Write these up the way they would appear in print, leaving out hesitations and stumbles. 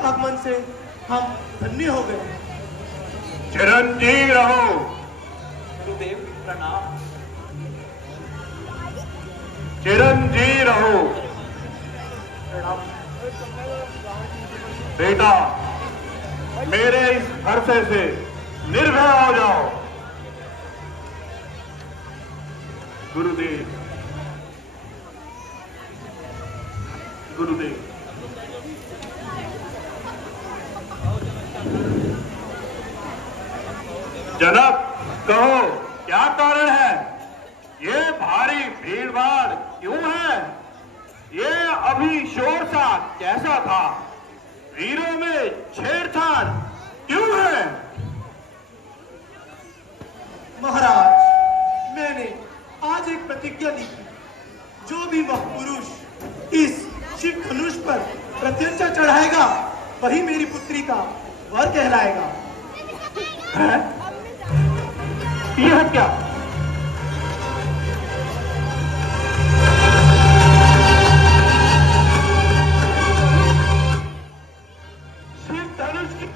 आगमन से हम धन्य हो गए। चिरंजीव रहो। गुरुदेव प्रणाम। चिरंजीव रहो। प्रणाम। बेटा, मेरे इस फरसे से निर्भय हो जाओ। गुरुदेव, गुरुदेव, जनक, कहो क्या कारण है? ये भारी भीड़ भाड़ क्यों है? ये अभी शोर सा कैसा था? वीरों में छेड़छाड़ क्यों है? महाराज, मैंने आज एक प्रतिज्ञा दी थी, जो भी वह पुरुष इस शिव धनुष पर प्रत्यंचा चढ़ाएगा वही मेरी पुत्री का वर कहलाएगा। है? यह क्या? शिव धनुष की,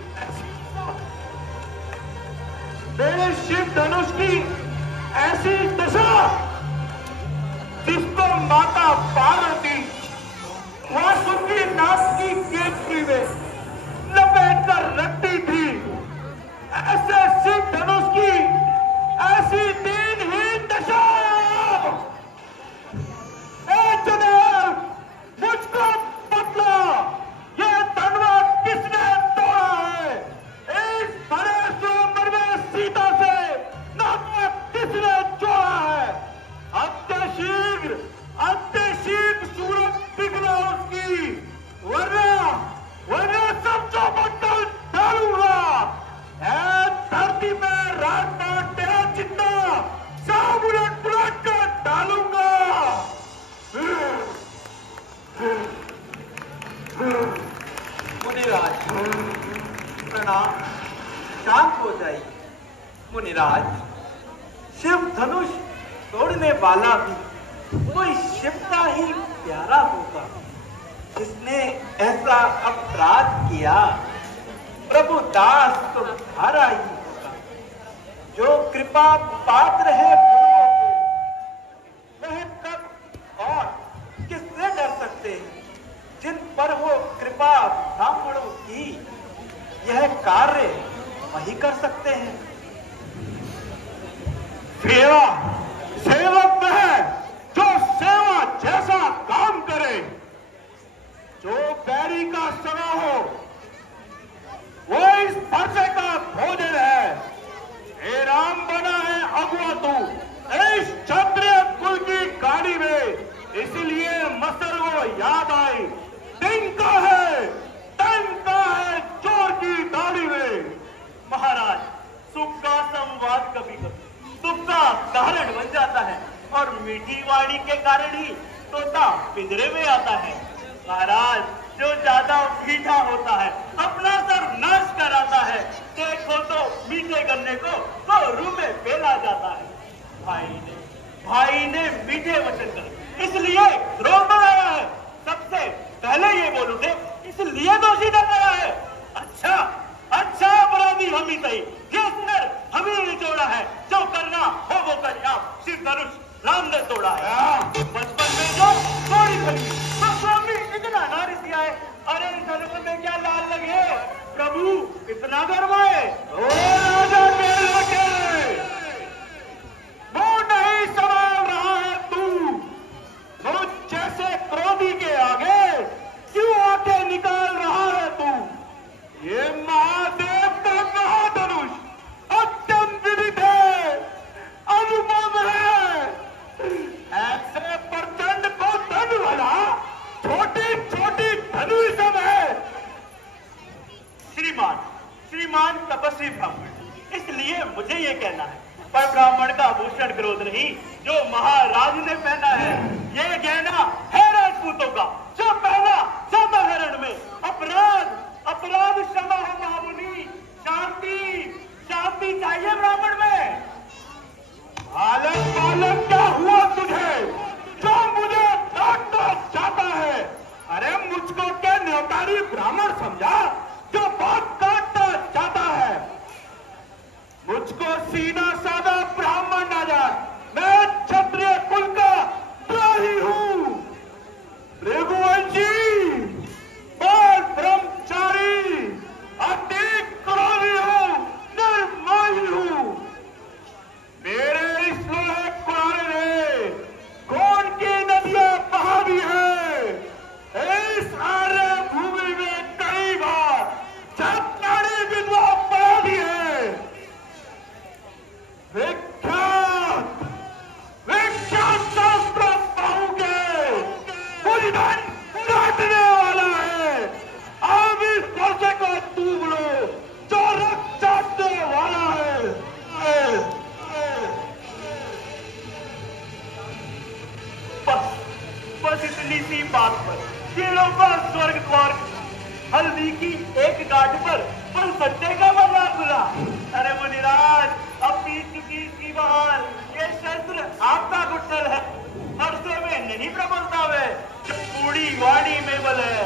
मेरे शिव धनुष की ऐसी दशा जिसको माता पार्वती वासुकी नाग की केसरी में लपेट कर रखती थी, ऐसे शिव धनुष की ऐसी दीनहीन दशा। मुझको बतला, ये तलवा किसने तोड़ा है? इस बड़े स्वयंवर में सीता से नाता किसने जोड़ा है? अत्यशीघ्र सूरत पिघला उसकी, वरना सब चौपट डालूंगा। धरती में रास्ता तेरा चित्ता सब उलट पुलट कर डालूंगा। मुनिराज प्रणाम। शांत हो जाइए। मुनिराज, शिव धनुष तोड़ने वाला भी कोई शिव का ही प्यारा होगा। जिसने ऐसा अपराध किया प्रभु दास तो धारा ही होगा। जो कृपा पात्र है गुरुओं को, वह कब और किससे डर सकते हैं? जिन पर हो कृपा ब्राह्मणों की, यह कार्य वही कर सकते हैं। सेवक है जो सेवा जैसा काम करे, जो बैरी का सगा हो वो इस फरसे का भोजन है। हे राम बना है अगुआ तू इस क्षत्रिय कुल की गाड़ी में, इसलिए मसर वो याद आई। तिनका है चोर की दाढ़ी में। महाराज, सुख का संवाद कभी कभी दुख का कारण बन जाता है, और मीठी वाणी के कारण ही तोता पिंजरे में आता है। महाराज, जो ज्यादा मीठा होता है अपना सर्वनाश कराता है। देखो तो मीठे गन्ने को तो रू में फेला जाता है। भाई ने मीठे वचन कर इसलिए रोक बनाया है। सबसे पहले ये बोल उठे इसलिए दोषी डराया है। अच्छा अपराधी हम ही सही, जिसने हमें निचोड़ा है। जो करना हो वो कर। आप शिव धनुष राम ने तोड़ा है। बचपन में जो चोरी करी तो स्वामी इतना नारिसिया है। अरे धनुष में क्या लाल लगे प्रभु, इतना गरमाए। ओ राजा के लगे, मुंह नहीं संभाल रहा है तू। मुझ जैसे क्रोधी के आगे क्यों आंखें निकाल रहा है तू? ये महादेव का महाधनुष अत्यंत विदित है, अनुपम है। ऐसे प्रचंड को धन वाला छोटी छोटी धनुष है। श्रीमान तपस्वी ब्राह्मण, इसलिए मुझे ये कहना है, पर ब्राह्मण का भूषण क्रोध नहीं जो महाराज ने पहना है। ये गहना है राजपूतों का, जो पहना सब हरण में। अपराध क्षमा हो महामुनि। शांति चाहिए ब्राह्मण में। बालक क्या हुआ तुझे जो मुझे डांटना चाहता है? अरे मुझको क्या न्योतारी ब्राह्मण समझा? बस इतनी सी बात पर कीड़ों का स्वर्ग द्वार, हल्दी की एक गांठ पर पल सट्टे का मजाक खुला। अरे मुनिराज, अब बीत चुकी इसकी बहार, ये शस्त्र आपका गुट्टल है, हर्षे में नहीं प्रबलता वे, जो बूढ़ी वाणी में बल है,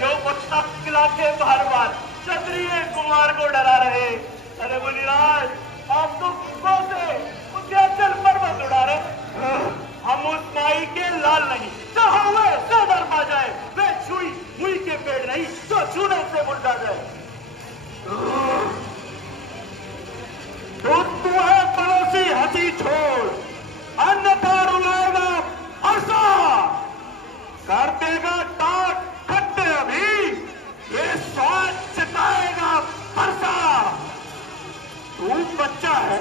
जो पत्ता खिलाते बार बार क्षत्रिय कुमार को डरा रहे। अरे मुनिराज, आप तो खुदों से उद्याचल पर्वत उड़ा रहे, हम उस माई के लाल नहीं, चाहे हुए से डर पा जाए, वे छुई मुई के पेड़ नहीं जो छूने से मुर्दा जाए। तो तुम्हें पड़ोसी हंसी छोड़, अन्यथा रुलाएगा हंसा, कर देगा टाट खट्टे अभी, ये स्वाद चिताएगा फरसा। तू बच्चा है,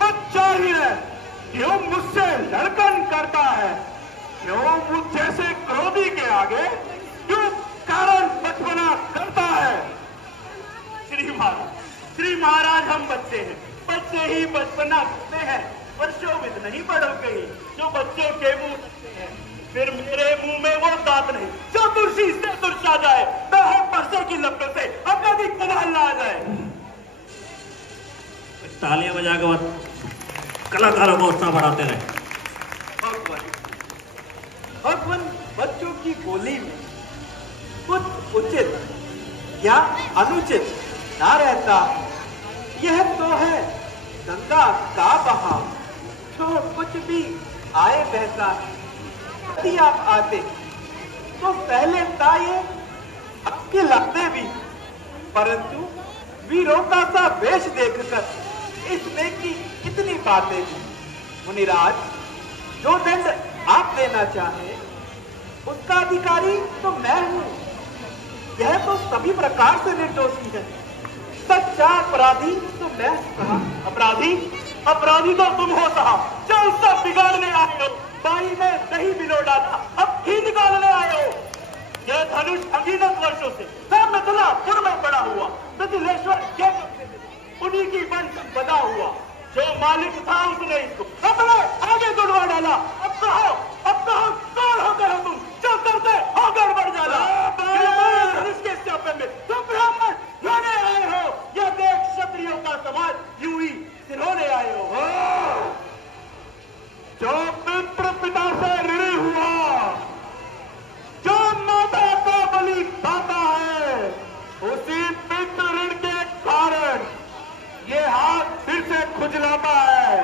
बच्चा ही है, क्यों मुझसे लड़कन करता है, क्यों मुझ जैसे क्रोधी के आगे क्यों कारण बचपना करता है। श्री महाराज हम बच्चे हैं, बच्चे ही बचपना करते हैं, वर्षों में नहीं बढ़ोगे जो बच्चों के मुंह लगते हैं। फिर मेरे मुंह में वो दांत नहीं जो तुलसी से तुरसा जाए, मैं परसों की लपटों से अब कभी कनाल ना आ जाए। तालियां बजा के बाद कलाकारों को उत्साह बढ़ाते रहे। भगवान बच्चों की बोली में कुछ उचित या अनुचित ना रहता, यह तो है गंगा का बहाव, जो कुछ भी आए बहता। यदि आप आते तो पहले ताये आपके लगते भी, परंतु वीरों का सा वेश देखकर इसमें की कितनी बातें थी। मुनिराज, जो दंड आप देना चाहे उसका अधिकारी तो मैं हूं, यह तो सभी प्रकार से निर्दोषी है, सच्चा अपराधी तो मैं कहा। अपराधी? अपराधी तो तुम हो साहब, जो सब बिगाड़ने आए हो, बाई में दही बिलो डाला, अब घी निकालने आए हो। यह धनुष अगीनत वर्षों से मैं मिथिलापुर में पड़ा हुआ, मिथिलेश्वर के उन्हीं की वन संपदा हुआ, जो मालिक था उसने इसको अपने आगे दौड़वा डाला। अब कहो कौन हो गए तुम, जो करते हो गड़बड़ जाला। धनुष के स्यापे में तुम ब्राह्मण रोने आए हो, या देख क्षत्रियों का समाज यूं ही सिरोने आए हो। जो पितृ पिता से ऋणी हुआ, जो माता का बलि दाता है, उसी पितृ ऋण के कारण ये हाथ फिर से खुजलाता है।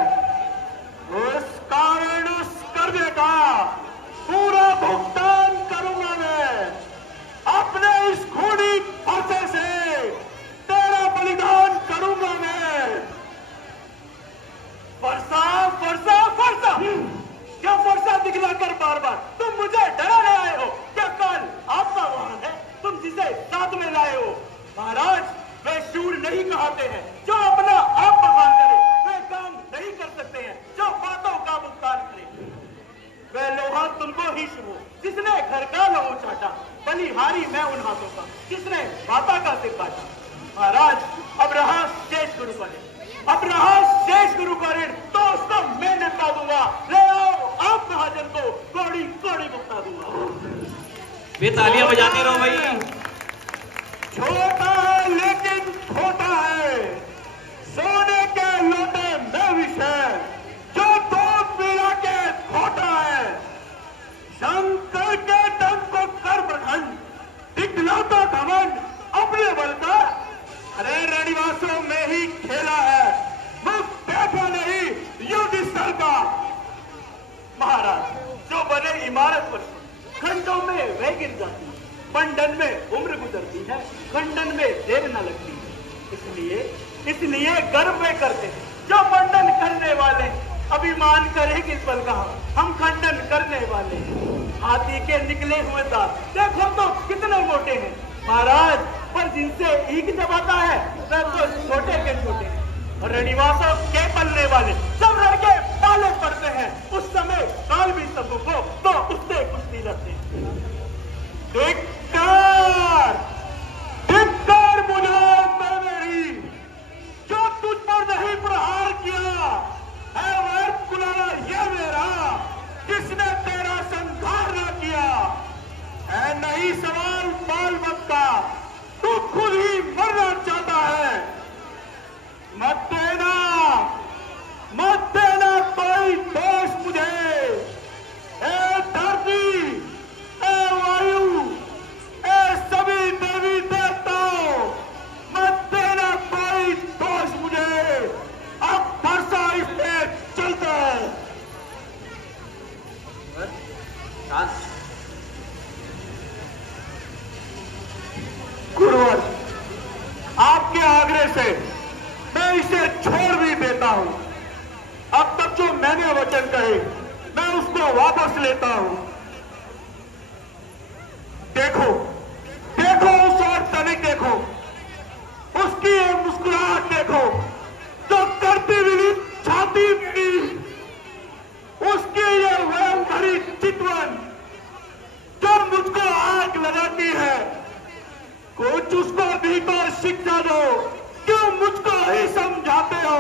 उस कारण उस कर्जे का पूरा भुगतान करूंगा मैं, अपने इस खूनी फरसे से तेरा बलिदान करूंगा मैं। फरसा फरसा फरसा, क्या फरसा दिखलाकर बार बार तुम मुझे डराने आए हो? क्या काल आपका वाहन है तुम जिसे साथ में लाए हो? महाराज, वे शूर नहीं कहते हैं जो अपना आप बखान करे, वे काम नहीं कर सकते हैं जो बातों का भुगतान करे। वे लोहा तुमको ही शुरू जिसने घर का लोहू चाटा, बलिहारी मैं उन हाथों का जिसने माता का सिर काटा। महाराज, अब रहा शेष गुरु का ऋण, अब रहा शेष गुरु का ऋण तो उसको मैं निपटा दूंगा। ले आओ आप महाजन को कौड़ी कौड़ी भुगता दूंगा। वे तालियां बजाते रहो भाई। छोटा है लेकिन खोटा है, सोने के लोटे में विष है, जो दूध पीला के खोटा है। शंकर के दम को कर प्रखंड, दिखलाता घमंड अपने बल का, अरे रणिवासों में ही खेला है, मुक्त बैठा नहीं युद्ध स्थल का। महाराज, जो बने इमारत पर खंडों में वह गिर जाती, मंडन में उम्र गुजरती है, खंडन में देर न लगती। इसलिए गर्व वे करते हैं जो मंडन करने वाले, अभिमान करे किस बल का, हम खंडन करने वाले। हाथी के निकले हुए दांत देखो तो कितने मोटे हैं महाराज, पर जिनसे ईख जमाता है वह तो छोटे के छोटे हैं। रणिवासों के पलने वाले जब लड़के पाले पड़ते हैं, उस समय काल भी सबको तो उससे कुश्ती लड़ते हैं। धिक्कार मुझे मेरी, जो तुझ पर नहीं प्रहार किया है, वह कुलारा ये मेरा जिसने तेरा संहार न किया। शांत। गुरुवर, आपके आग्रह से मैं इसे छोड़ भी देता हूं। अब तक जो मैंने वचन कहे मैं उसको वापस लेता हूं। देखो देखो उस और तनिक देखो, उसकी ये मुस्कुराहट देखो, तो करती हुई छाती मेरी, उसकी ये वहम भरी चितवन जो मुझको आग लगाती है। कुछ उसको भीतर शिक्षा दो, क्यों मुझको ही समझाते हो?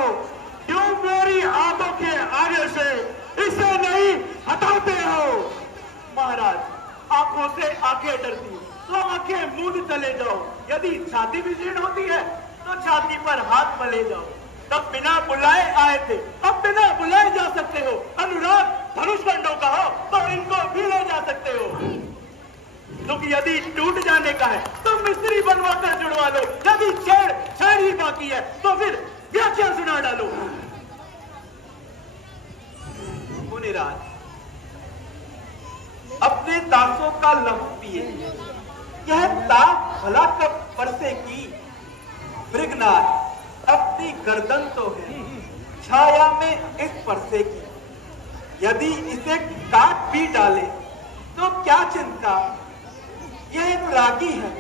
क्यों मेरी आंखों के आगे से इसे नहीं हटाते हो? महाराज, आंखों से आंखें डरती तो आंखें मूंद चले जाओ। यदि छाती भी जीर्ण होती है तो छाती पर हाथ मले जाओ। तब बिना बुलाए आए थे, अब बिना बुलाए जा सकते हो। अनुराग धनुषबंडों का हो तो इनको भी ले जा सकते हो। क्योंकि यदि टूट जाने का है तो मिस्त्री बनवा कर जुड़वा लो। यदि छेड़ ही बाकी है तो फिर व्याख्या सुना डालो। मुनिराज, अपने दासों का लहू पिए, यह दास भला कब परसे की। मृगनाथ, अपनी गर्दन तो है छाया में इस परसे की। यदि इसे काट भी डाले तो क्या चिंता, यह रागी है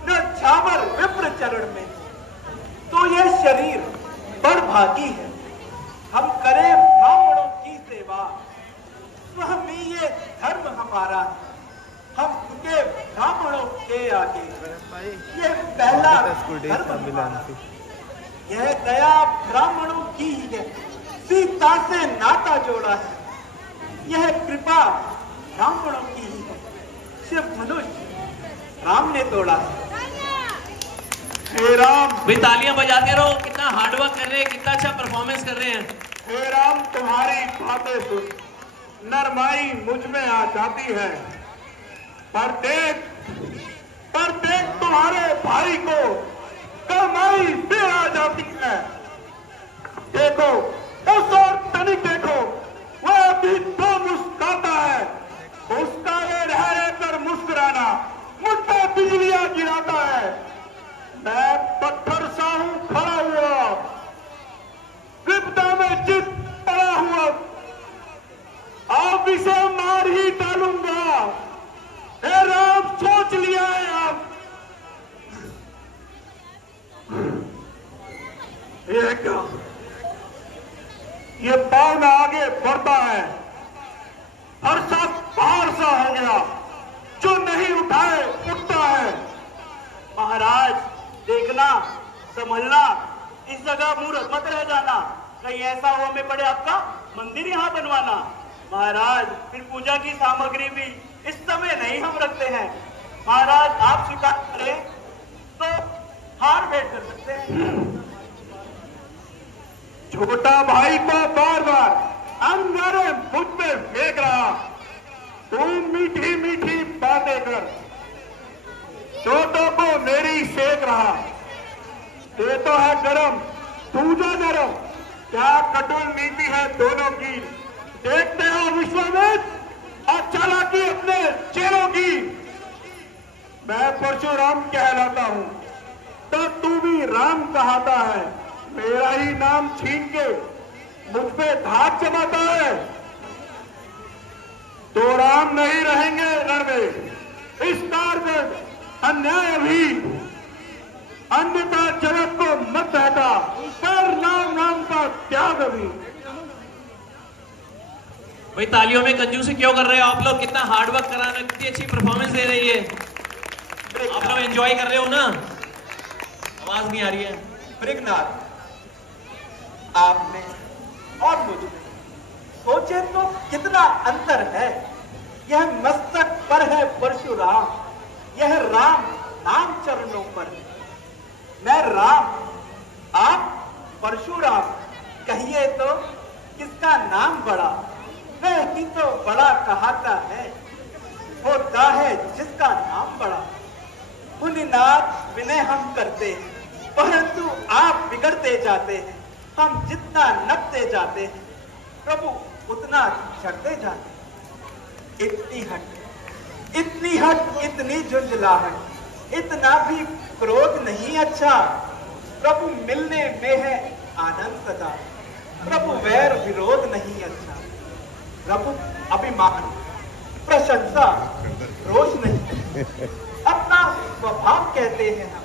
न झामर विप्र चरण में, तो यह शरीर बड़ भागी है। हम करें ब्राह्मणों की सेवा, स्वयं ये धर्म हमारा है। हम झुके ब्राह्मणों के आगे, ये पहला धर्म हमारा। यह दया ब्राह्मणों की ही है, सीता से नाता जोड़ा है। यह कृपा ब्राह्मणों की ही है, शिव धनुष राम ने तोड़ा है। हे राम, भाई तालियां बजाते रहो, कितना हार्डवर्क कर रहे हैं, कितना अच्छा परफॉर्मेंस कर रहे हैं। हे राम, तुम्हारी बातें सुन नरमाई मुझ में आ जाती है। पर देख तुम्हारे भाई को कमाई भी आ जाती है। देखो उस और तनिक देखो, वह अभी तो मुस्कुराता है। उसका ये रहकर मुस्कुराना मुझ पे बिजलियां गिराता है। मैं पत्थर सा हूं खड़ा हुआ, विपदा में चित पड़ा हुआ, अब इसे मार ही डालूंगा। हे राम, सोच लिया है आप। ये क्या, ये पाँव आगे बढ़ता है, हर साथ बाहर सा हो गया, जो नहीं उठाए उठता है। महाराज, देखना संभलना, इस जगह मूर्ख मत रह जाना। कहीं ऐसा हो में पड़े आपका मंदिर यहाँ बनवाना। महाराज, फिर पूजा की सामग्री भी इस समय नहीं हम रखते हैं। महाराज, आप स्वीकार करें तो हार भेंट कर सकते हैं। छोटा भाई को बार बार अंगारे मुझ पे फेंक रहा, तू मीठी मीठी बातें कर, छोटों को मेरी सेक रहा। ये तो है गरम, तू जा गरम। क्या कठोर नीति है दोनों की, देखते हो विश्वामित्र, और चालाकी अपने चेलों की। मैं परशुराम कहलाता हूं तो तू भी राम कहता है। मेरा ही नाम छीन के मुझ पे धाक जमाता है। तो राम नहीं रहेंगे रण में, इस कार में अन्याय भी, अन्यथा जगत को मत हटा, पर नाम का त्याग भी। भाई तालियों में कंजूसी क्यों कर रहे हो आप लोग? कितना हार्डवर्क करा रहे हो, कितनी अच्छी परफॉर्मेंस दे रही है। आप लोग एंजॉय कर रहे हो ना? आवाज नहीं आ रही है। मृगनाथ, आपने और मुझ में सोचे तो कितना अंतर है। यह मस्तक पर है परशुराम, यह राम नाम चरणों पर। मैं राम, आप परशुराम, कहिए तो किसका नाम बड़ा? वह ही तो बड़ा कहाता है, होता है जिसका नाम बड़ा। मुनिनाथ, विनय हम करते हैं, परंतु आप बिगड़ते जाते हैं। हम जितना नपते जाते हैं, प्रभु उतना झड़ते जाते हैं। इतनी हट, इतनी झुंझलाहट, इतना भी क्रोध नहीं अच्छा। प्रभु मिलने में है आनंद सदा, प्रभु वैर विरोध नहीं अच्छा। प्रभु अभिमान प्रशंसा रोष नहीं, अपना स्वभाव कहते हैं हम।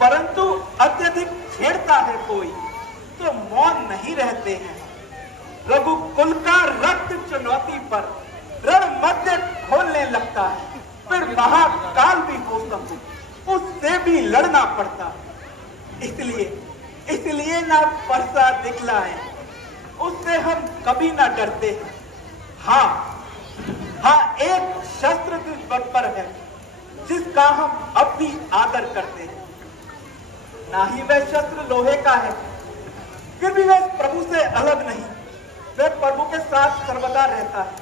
परंतु अत्यधिक छेड़ता है कोई तो मौन नहीं रहते हैं। रघुकुल का रक्त चुनौती पर रण मध्य खोलने लगता है, फिर महाकाल भी हो सकूं उससे भी लड़ना पड़ता। इसलिए ना परसा दिखलाए, उससे हम कभी ना डरते हैं। हाँ, एक शस्त्र दुश्मन पर है जिसका हम अब भी आदर करते हैं। ना ही वह शस्त्र लोहे का है, फिर भी वह प्रभु से अलग नहीं, वह प्रभु के साथ सर्वदा रहता है।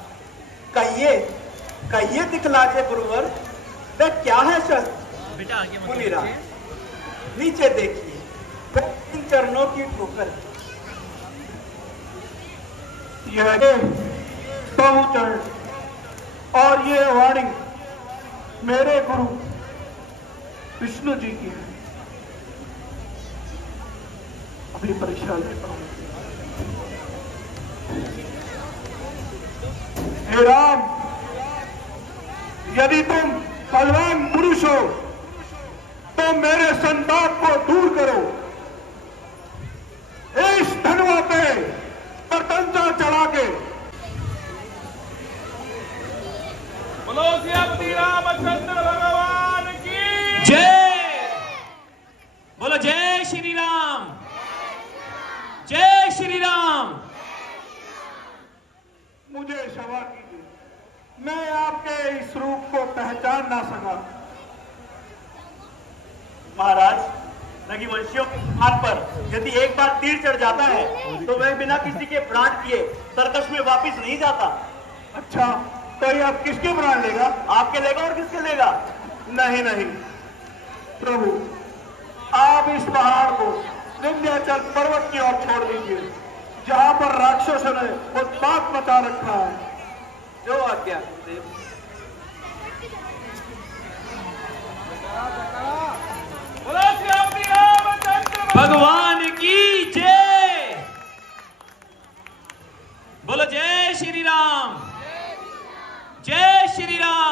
कहिए दिखलाजे गुरुवर, वह क्या है शस्त्र? मुनिराज नीचे देखिए, वह इन चरणों की ठोकर। यह बहुचरण और ये वाणी मेरे गुरु विष्णु जी की है। अभी परीक्षा लेता हूं। हे राम, यदि तुम बलवान पुरुष हो तो मेरे संताप को दूर करो। इस धनवा पे प्रतंजा चढ़ा के बोलो श्री रामचंद्र भगवान की जय। बोलो जय श्री राम, जय श्री राम। मुझे क्षमा कीजिए, मैं आपके इस रूप को पहचान ना सका। महाराज, रघुवंशियों के हाथ पर यदि एक बार तीर चढ़ जाता है तो वह बिना किसी के प्राण किए सर्कस में वापस नहीं जाता। अच्छा, तो ये आप किसके प्राण लेगा? आपके लेगा और किसके लेगा? नहीं प्रभु, आप इस पहाड़ को विंध्याचल पर्वत की ओर छोड़ दीजिए, जहां पर राक्षसों ने उत्पात मचा रखा है। जो आज्ञा बोलो श्री रामचंद्र भगवान